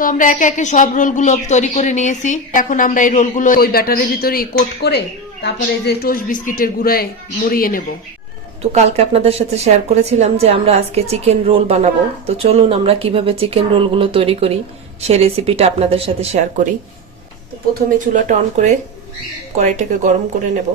তো আমরা একে একে সব রোলগুলো তৈরি করে নিয়েছি। এখন আমরা এই রোলগুলো ওই ব্যাটারের ভিতরে কোট করে তারপরে এই যে টোস্ট বিস্কিটের গুঁড়ায় মুড়িয়ে নেব। তো কালকে আপনাদের সাথে শেয়ার করেছিলাম যে আমরা আজকে চিকেন রোল বানাবো। তো চলুন আমরা কিভাবে চিকেন রোলগুলো তৈরি করি সেই রেসিপিটা আপনাদের সাথে শেয়ার করি। তো প্রথমে চুলাটা অন করে কড়াইটাকে গরম করে নেব।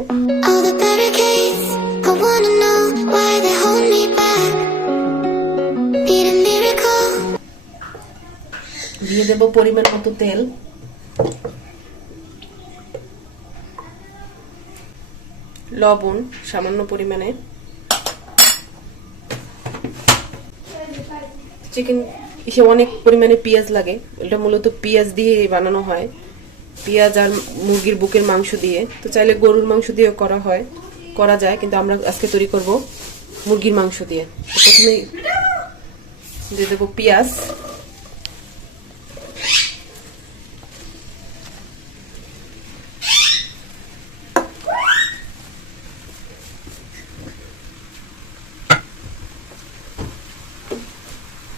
দিয়ে দেব পরিমাণ মতো তেল, লবণ সামান্য পরিমাণে। চিকেন এসে অনেক পরিমাণে পেঁয়াজ লাগে, এটা মূলত পেঁয়াজ দিয়ে বানানো হয়, পেঁয়াজ আর মুরগির বুকের মাংস দিয়ে। তো চাইলে গরুর মাংস দিয়ে করা যায়, কিন্তু আমরা আজকে তৈরি করব মুরগির মাংস দিয়ে। প্রথমে দিয়ে দেবো পেঁয়াজ,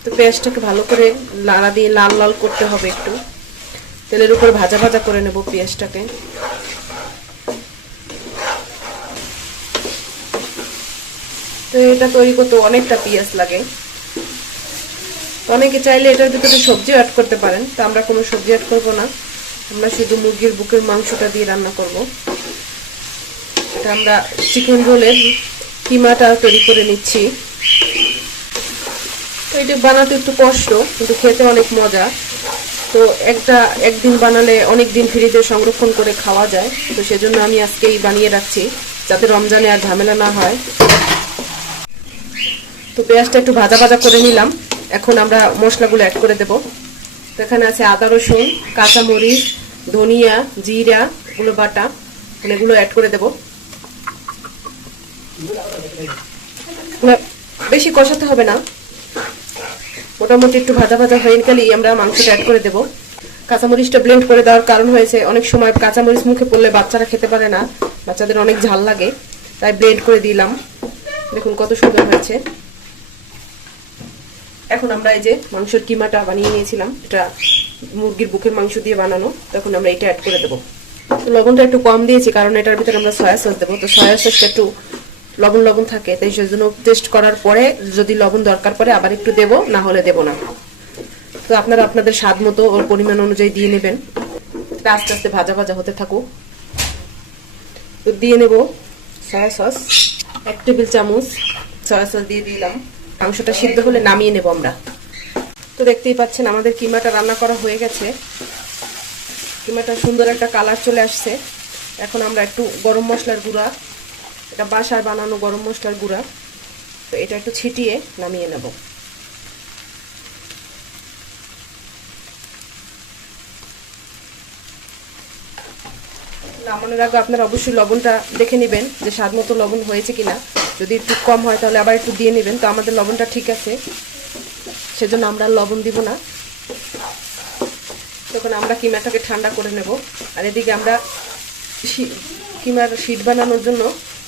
তো পেঁয়াজটাকে ভালো করে লাড়া দিয়ে লাল লাল করতে হবে, একটু তেলের উপর ভাজা ভাজা করে নেব পেঁয়াজটাকে। তো এটা তৈরি করতে অনেকটা পেঁয়াজ লাগে। অনেকে চাইলে এটার ভিতরে সবজি অ্যাড করতে পারেন, তো আমরা কোনো সবজি অ্যাড করব না, আমরা শুধু মুরগির বুকের মাংসটা দিয়ে রান্না করব। এটা আমরা চিকেন রোলের কিমাটা তৈরি করে নিচ্ছি। তো এটা বানাতে একটু কষ্ট, কিন্তু খেতে অনেক মজা। তো একদিন বানালে অনেক দিন ফ্রিজে সংরক্ষণ করে খাওয়া যায়। তো সেজন্য আমি আজকেই বানিয়ে রাখছি, যাতে রমজানে আর ঝামেলা না হয়। তো পেঁয়াজটা একটু ভাজা ভাজা করে নিলাম। এখন আমরা মশলাগুলো অ্যাড করে দেব। তো এখানে আছে আদা রসুন, কাঁচামরিচ, ধনিয়া, জিরা এগুলো বাটা, এগুলো অ্যাড করে দেব। বেশি কষাতে হবে না, মোটামুটি একটু ভাজা ভাজা হয়ে গেলেই আমরা মাংসটা অ্যাড করে দেব। কাঁচামরিচটা ব্লেন্ড করে দেওয়ার কারণ হয়েছে অনেক সময় কাঁচামরিচ মুখে পড়লে বাচ্চারা খেতে পারে না, বাচ্চাদের অনেক ঝাল লাগে, তাই ব্লেন্ড করে দিলাম। দেখুন কত সুন্দর হয়েছে। এখন আমরা এই যে মাংসের কিমাটা বানিয়ে নিয়েছিলাম, এটা মুরগির বুকের মাংস দিয়ে বানানো, তখন আমরা এটা অ্যাড করে দেবো। লবণটা একটু কম দিয়েছি কারণ এটার ভিতরে আমরা সয়া সস দেবো। তো সয়া সসটা একটু লবণ লবণ থাকে, তাই সেজন্য টেস্ট করার পরে যদি লবণ দরকার পড়ে আবার একটু দেব, না হলে দেব না। তো আপনারা আপনাদের স্বাদ মতো ওর পরিমাণ অনুযায়ী দিয়ে নেবেন। আস্তে আস্তে ভাজা ভাজা হতে থাকুক। তো দিয়ে নেব সয়া সস, 1 টেবিল চামচ সয়া সস দিয়ে দিলাম। মাংসটা সিদ্ধ হলে নামিয়ে নেব আমরা। তো দেখতেই পাচ্ছেন আমাদের কিমাটা রান্না করা হয়ে গেছে, কিমাটা সুন্দর একটা কালার চলে আসছে। এখন আমরা একটু গরম মশলার গুঁড়া, এটা বাসায় বানানো গরম মশলার গুঁড়া, তো এটা একটু ছিটিয়ে নামিয়ে নেব। নামানোর আগে আপনারা অবশ্যই লবণটা দেখে নেবেন যে স্বাদ মতো লবণ হয়েছে কিনা। যদি একটু কম হয় তাহলে আবার একটু দিয়ে নেবেন। তো আমাদের লবণটা ঠিক আছে, সেজন্য আমরা লবণ দিব না। তখন আমরা কিমাটাকে ঠান্ডা করে নেব। আর এদিকে আমরা কিমার শীট বানানোর জন্য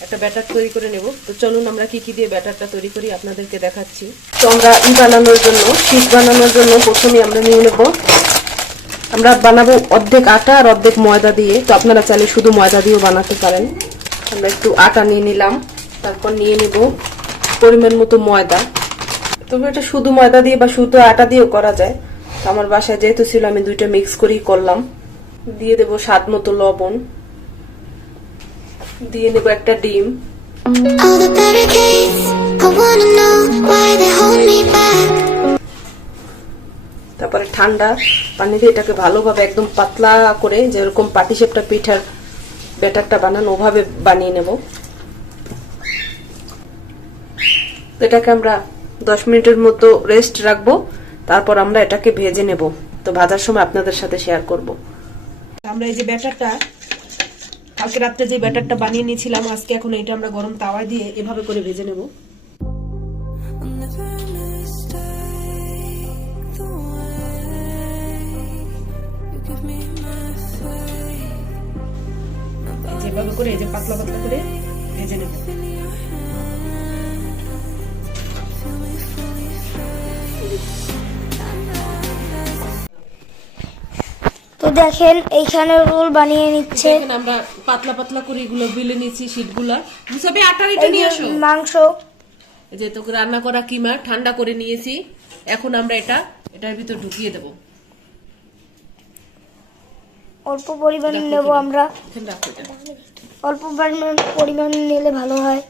একটা ব্যাটার তৈরি করে নেব। তো চলুন আমরা কি কি দিয়ে ব্যাটারটা তৈরি করি আপনাদেরকে দেখাচ্ছি। তো আমরা বানানোর জন্য শীট বানানোর জন্য প্রথমে আমরা নিয়ে নেব, আমরা বানাবো অর্ধেক আটা আর অর্ধেক ময়দা দিয়ে। তো আপনারা চাইলে শুধু ময়দা দিয়েও বানাতে পারেন। আমরা একটু আটা নিয়ে নিলাম, তারপর নিয়ে নেব পরিমাণ মতো ময়দা। তবে এটা শুধু ময়দা দিয়ে বা শুধু আটা দিয়েও করা যায়। তো আমার বাসায় যেহেতু ছিল আমি দুইটা মিক্স করেই করলাম। দিয়ে দেব স্বাদ মতো লবণ, দিয়ে নেব একটা ডিম। তারপরে ঠান্ডা পানি দিয়ে এটাকে ভালোভাবে একদম পাতলা করে, যেরকম পাটিসাপটা পিঠার ব্যাটারটা বানানো ওভাবে বানিয়ে নেব। তো এটাকে আমরা 10 মিনিটের মতো রেস্ট রাখবো, তারপর আমরা এটাকে ভেজে নেব। তো ভাজার সময় আপনাদের সাথে শেয়ার করব। আমরা এই যে ব্যাটারটা কালকে রাত্রে যে ব্যাটারটা বানিয়ে নিয়েছিলাম, আজকে এখন এটা আমরা গরম তাওয়ায় দিয়ে এভাবে করে ভেজে নেব। যেভাবে করে এই যে পাতলা পাতলা করে ভেজে নেব। তো দেখেন এইখানে রোল বানিয়ে নিচ্ছে। দেখেন আমরা পাতলা পাতলা করে এগুলো বেলে নিয়েছি শীটগুলা। মুসাবি আটার এটা নিয়ে আসো। মাংস এই যে তো রান্না করা কিমা ঠান্ডা করে নিয়েছি, এখন আমরা এটার ভিতর ঢুকিয়ে দেব। অল্প পরিমাণ নেব আমরা, এখানে রাখো এটা। অল্প পরিমাণ নিলে ভালো হয়।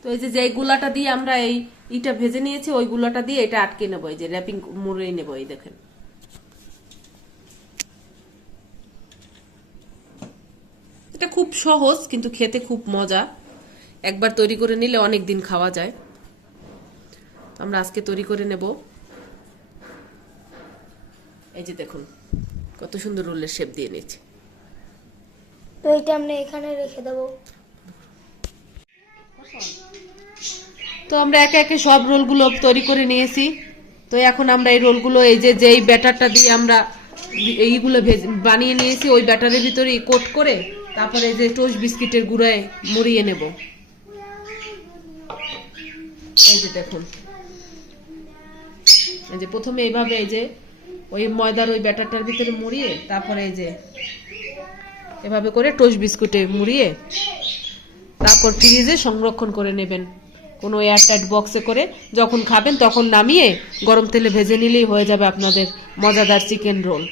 তো এই যে গুলাটা দিয়ে আমরা ইটা ভেজে নিয়েছি, ওই গুলাটা দিয়ে এটা আটকে নেবো, এই যে র্যাপিং মুড়ে নেবো। এই দেখেন এটা খুব সহজ কিন্তু খেতে খুব মজা, একবার তৈরি করে নিলে অনেক দিন খাওয়া যায়। আমরা আজকে তৈরি করে নেব। এই যে দেখুন কত সুন্দর রোলের শেপ দিয়ে নিয়েছি। তো এটা আমরা এখানে রেখে দেব। তো আমরা একে একে সব রোলগুলো তৈরি করে নিয়েছি। তো এখন আমরা এই রোলগুলো এই যে যেই ব্যাটারটা দিয়ে আমরা এইগুলো বানিয়ে নিয়েছি ওই ব্যাটারের ভিতরে কোট করে তারপরে এই যে টোস্ট বিস্কিটের গুঁড়ায় মুড়িয়ে নেব। এই যে দেখুন, এই যে প্রথমে এইভাবে এই যে ওই ময়দার ওই ব্যাটারটার ভিতরে মুড়িয়ে তারপরে এই যে এভাবে করে টোস্ট বিস্কুটে মুড়িয়ে তারপর ফ্রিজে সংরক্ষণ করে নেবেন কোনো এয়ারটাইট বক্সে করে। যখন খাবেন তখন নামিয়ে গরম তেলে ভেজে নিলেই হয়ে যাবে আপনাদের মজাদার চিকেন রোল।